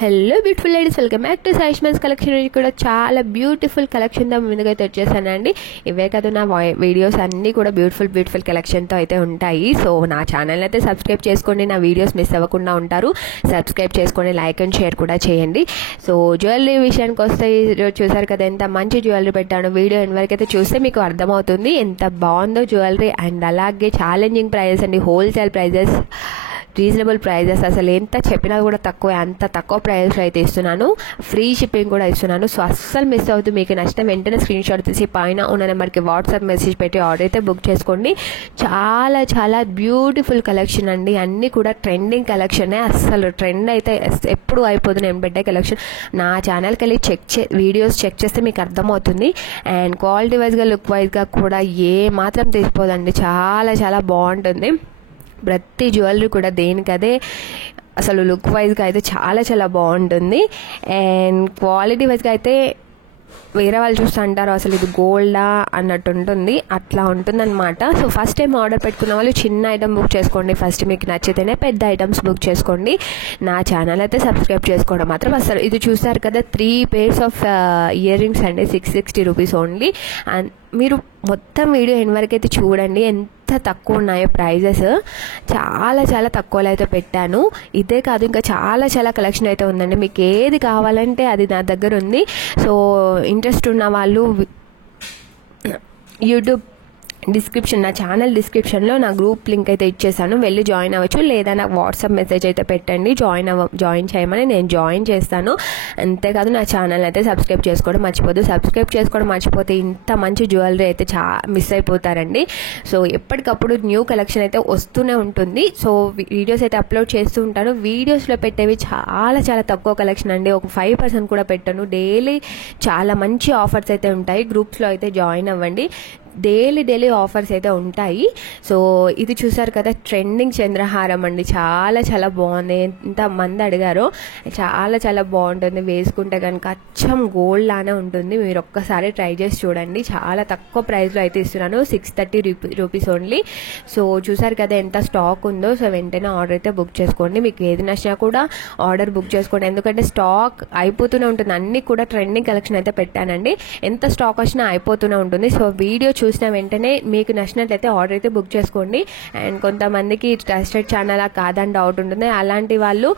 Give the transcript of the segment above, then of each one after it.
Hello beautiful ladies, welcome back to సాయిష్మాన్స్ collection. కూడా చాలా బ్యూటిఫుల్ కలెక్షన్తో ముందుగా అయితే వచ్చేసానండి. ఇవే కదా నా వీడియోస్ అన్నీ కూడా బ్యూటిఫుల్ కలెక్షన్తో అయితే ఉంటాయి. సో నా ఛానల్ అయితే సబ్స్క్రైబ్ చేసుకోండి, నా వీడియోస్ మిస్ అవ్వకుండా ఉంటారు. సబ్స్క్రైబ్ చేసుకోండి, లైక్ అండ్ షేర్ కూడా చేయండి. సో జ్యువెలరీ విషయానికి వస్తే చూసారు కదా ఎంత మంచి జ్యువెలరీ పెట్టాను. వీడియో ఎంతవరకైతే చూస్తే మీకు అర్థమవుతుంది ఎంత బాగుందో జ్యువెలరీ. అండ్ అలాగే ఛాలెంజింగ్ ప్రైజెస్ అండి, హోల్సేల్ ప్రైజెస్, రీజనబుల్ ప్రైజెస్. అసలు ఎంత చెప్పినా కూడా తక్కువ, అంత తక్కువ ప్రైజెస్లో అయితే ఇస్తున్నాను. ఫ్రీ షిప్పింగ్ కూడా ఇస్తున్నాను. సో అస్సలు మిస్ అవుతుంది. మీకు నచ్చిన వెంటనే స్క్రీన్ షాట్ తీసి పైన ఉన్న నెంబర్కి వాట్సాప్ మెసేజ్ పెట్టి ఆర్డర్ అయితే బుక్ చేసుకోండి. చాలా చాలా బ్యూటిఫుల్ కలెక్షన్ అండి. అన్నీ కూడా ట్రెండింగ్ కలెక్షనే. అస్సలు ట్రెండ్ అయితే ఎప్పుడు అయిపోతుంది నేను పెట్టే కలెక్షన్. నా ఛానల్కి వెళ్ళి వీడియోస్ చెక్ చేస్తే మీకు అర్థమవుతుంది. అండ్ క్వాలిటీ వైజ్గా, లుక్ వైజ్గా కూడా ఏ మాత్రం తీసిపోదండి. చాలా చాలా బాగుంటుంది. ప్రతి జ్యువెలరీ కూడా దేనికదే అసలు లుక్ వైజ్గా అయితే చాలా చాలా బాగుంటుంది. అండ్ క్వాలిటీ వైజ్గా అయితే వేరే వాళ్ళు చూస్తూ అంటారు అసలు ఇది గోల్డా అన్నట్టు ఉంటుంది, అట్లా ఉంటుందన్నమాట. సో ఫస్ట్ టైం ఆర్డర్ పెట్టుకున్న వాళ్ళు చిన్న ఐటమ్ బుక్ చేసుకోండి. ఫస్ట్ మీకు నచ్చితేనే పెద్ద ఐటమ్స్ బుక్ చేసుకోండి. నా ఛానల్ అయితే సబ్స్క్రైబ్ చేసుకోవడం మాత్రం అసలు. ఇది చూసారు కదా 3 pairs ఆఫ్ ఇయర్ రింగ్స్ అండి, 660 రూపీస్ ఓన్లీ. అండ్ మీరు మొత్తం వీడియో ఎన్ని వరకు అయితే చూడండి ఎంత తక్కువ ఉన్నాయో ప్రైజెస్. చాలా చాలా తక్కువలో అయితే పెట్టాను. ఇదే కాదు ఇంకా చాలా చాలా కలెక్షన్ అయితే ఉందండి. మీకు ఏది కావాలంటే అది నా దగ్గర ఉంది. సో ఇంట్రెస్ట్ ఉన్న వాళ్ళు యూట్యూబ్ డిస్క్రిప్షన్, నా ఛానల్ డిస్క్రిప్షన్లో నా గ్రూప్ లింక్ అయితే ఇచ్చేసాను, వెళ్ళి జాయిన్ అవ్వచ్చు. లేదా నాకు వాట్సాప్ మెసేజ్ అయితే పెట్టండి, జాయిన్ చేయమని, నేను జాయిన్ చేస్తాను. అంతేకాదు నా ఛానల్ అయితే సబ్స్క్రైబ్ చేసుకోవడం మర్చిపోదు. సబ్స్క్రైబ్ చేసుకోవడం మర్చిపోతే ఇంత మంచి జ్యువెలరీ అయితే మిస్ అయిపోతారండి. సో ఎప్పటికప్పుడు న్యూ కలెక్షన్ అయితే వస్తూనే ఉంటుంది. సో వీడియోస్ అయితే అప్లోడ్ చేస్తూ ఉంటాను. వీడియోస్లో పెట్టేవి చాలా చాలా తక్కువ కలెక్షన్ అండి. ఒక 5% కూడా పెట్టాను. డైలీ చాలా మంచి ఆఫర్స్ అయితే ఉంటాయి. గ్రూప్స్లో అయితే జాయిన్ అవ్వండి. డైలీ ఆఫర్స్ అయితే ఉంటాయి. సో ఇది చూసారు కదా ట్రెండింగ్ చంద్రహారం అండి. చాలా చాలా బాగుంది. ఎంతమంది అడిగారో. చాలా చాలా బాగుంటుంది. వేసుకుంటే కనుక అచ్చం గోల్డ్ లానే ఉంటుంది. మీరు ఒక్కసారి ట్రై చేసి చూడండి. చాలా తక్కువ ప్రైస్లో అయితే ఇస్తున్నాను, 630 రూపీస్ ఓన్లీ. సో చూసారు కదా ఎంత స్టాక్ ఉందో. సో వెంటనే ఆర్డర్ అయితే బుక్ చేసుకోండి. మీకు ఏది నచ్చినా కూడా ఆర్డర్ బుక్ చేసుకోండి. ఎందుకంటే స్టాక్ అయిపోతూనే ఉంటుంది. అన్నీ కూడా ట్రెండింగ్ కలెక్షన్ అయితే పెట్టానండి. ఎంత స్టాక్ వచ్చినా అయిపోతూనే ఉంటుంది. సో వీడియో చూసిన వెంటనే మీకు నచ్చినట్లయితే ఆర్డర్ అయితే బుక్ చేసుకోండి. అండ్ కొంతమందికి ట్రస్టెడ్ ఛానలా కాదని డౌట్ ఉంటుంది. అలాంటి వాళ్ళు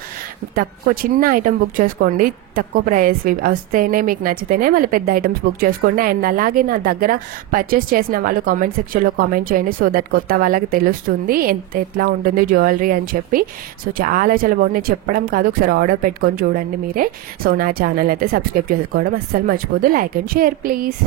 తక్కువ చిన్న ఐటమ్ బుక్ చేసుకోండి. తక్కువ ప్రైస్ వస్తేనే మీకు నచ్చితేనే మళ్ళీ పెద్ద ఐటమ్స్ బుక్ చేసుకోండి. అండ్ అలాగే నా దగ్గర పర్చేస్ చేసిన వాళ్ళు కామెంట్ సెక్షన్లో కామెంట్ చేయండి. సో దట్ కొత్త వాళ్ళకి తెలుస్తుంది ఎట్లా ఉంటుంది జ్యువెలరీ అని చెప్పి. సో చాలా చాలా బాగుంది. చెప్పడం కాదు, ఒకసారి ఆర్డర్ పెట్టుకొని చూడండి మీరే. సో నా ఛానల్ అయితే సబ్స్క్రైబ్ చేసుకోవడం అస్సలు మర్చిపోదు. Like and share please.